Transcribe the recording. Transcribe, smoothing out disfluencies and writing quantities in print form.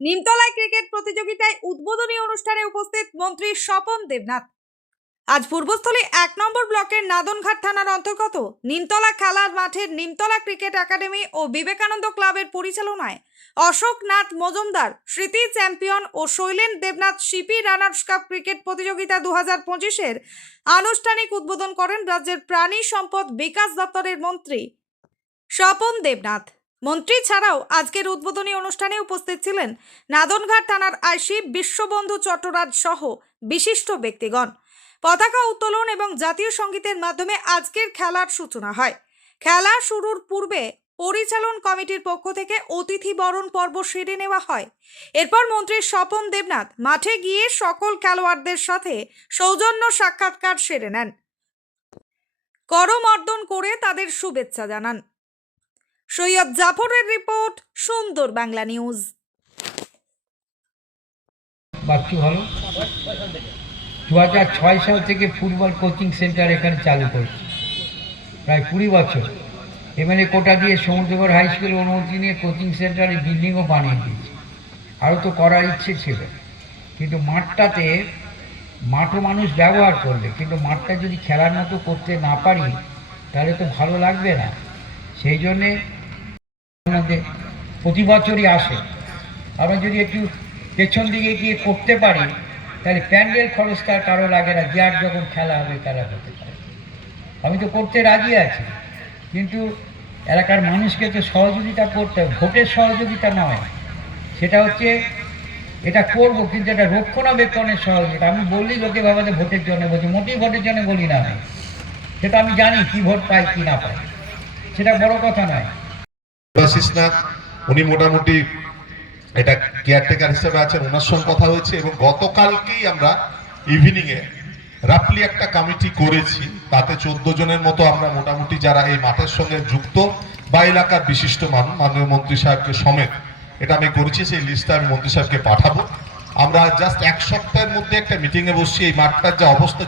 নিমতলায় cricket প্রতিযোগিতায় উদ্বোধনী অনুষ্ঠানে উপস্থিত মন্ত্রী স্বপন দেবনাথ। আজ পূর্বস্থলী 1 নম্বর ব্লকের নাদনঘাট থানার অন্তর্গত নিমতলা খেলার মাঠের নিমতলা ক্রিকেট একাডেমি ও বিবেকানন্দ ক্লাবের পরিচালনায় অশোক নাথ মজুমদার স্মৃতি চ্যাম্পিয়ন ও Shailen Debnath CP runners cup cricket প্রতিযোগিতা 2025-এর আনুষ্ঠানিক উদ্বোধন করেন রাজ্যের প্রাণী সম্পদ বিকাশ দপ্তরের মন্ত্রী স্বপন দেবনাথ। মন্ত্রী ছাড়াও আজকের উদ্বোধনী অনুষ্ঠানে উপস্থিত ছিলেন নাদনঘাট থানার আইসি বিশ্ববন্ধু চট্টরাজ সহ বিশিষ্ট ব্যক্তিগণ। পতাকা উত্তোলন এবং জাতীয় সঙ্গীতের মাধ্যমে আজকের খেলার সূচনা হয়। খেলা শুরুর পূর্বে পরিচালন কমিটির পক্ষ থেকে অতিথি বরণ পর্ব সেরে নেওয়া হয়। এরপর মন্ত্রী স্বপন দেবনাথ মাঠে গিয়ে সকল খেলোয়াড়দের সাথে সৌজন্য সাক্ষাৎকার সেরে নেন, করমর্দন করে তাদের শুভেচ্ছা জানান। সৈয়দ জাফরের রিপোর্ট, সুন্দর বাংলা নিউজ। বাচ্চু ভালো 2006 সাল থেকে ফুটবল কোচিং সেন্টার এখানে চালু করেছে, প্রায় 20 বছর। এমএলএ কোটা দিয়ে সমুদ্রগড় হাই স্কুল অনুমতি নিয়ে কোচিং সেন্টারে বিল্ডিংও বানিয়ে দিয়েছে। আরও তো করার ইচ্ছে ছিল, কিন্তু মাঠও মানুষ ব্যবহার করবে, কিন্তু মাঠটা যদি খেলার মতো করতে না পারি তাহলে তো ভালো লাগবে না। সেই জন্যে প্রতি বছরই আসে। আমরা যদি একটু পেছন দিকে গিয়ে করতে পারি তাহলে প্যান্ডেল খরচ তার কারো লাগে না, যার যখন খেলা হবে তারা হতে পারে। আমি তো করতে রাজি আছি, কিন্তু এলাকার মানুষকে তো সহযোগিতা করতে হবে, ভোটের সহযোগিতা নয়। সেটা হচ্ছে এটা করবো, কিন্তু এটা রক্ষণাবেক্ষণের সহযোগিতা। আমি বললি লোকে বাবাদের ভোটের জন্য বলছি, মোটেই ভোটের জন্য বলি না। সেটা আমি জানি কি ভোট পাই কি না পাই, সেটা বড় কথা নয়। উনি মোটামুটি এটা কেয়ারটেকার হিসেবে আছেন, ওনার সঙ্গে কথা হয়েছে এবং গতকালকেই আমরা ইভিনিং এ রাফলি একটা কমিটি করেছি, তাতে 14 জনের মতো আমরা মোটামুটি যারা এই মাঠের সঙ্গে যুক্ত বা এলাকার বিশিষ্ট মানুষ, মাননীয় মন্ত্রী সাহেবকে সমেত এটা আমি করেছি। সেই লিস্টটা আমি মন্ত্রী সাহেবকে পাঠাবো। আমরা জাস্ট 1 সপ্তাহের মধ্যে একটা মিটিং এ বসছি। এই মাঠটার যে অবস্থা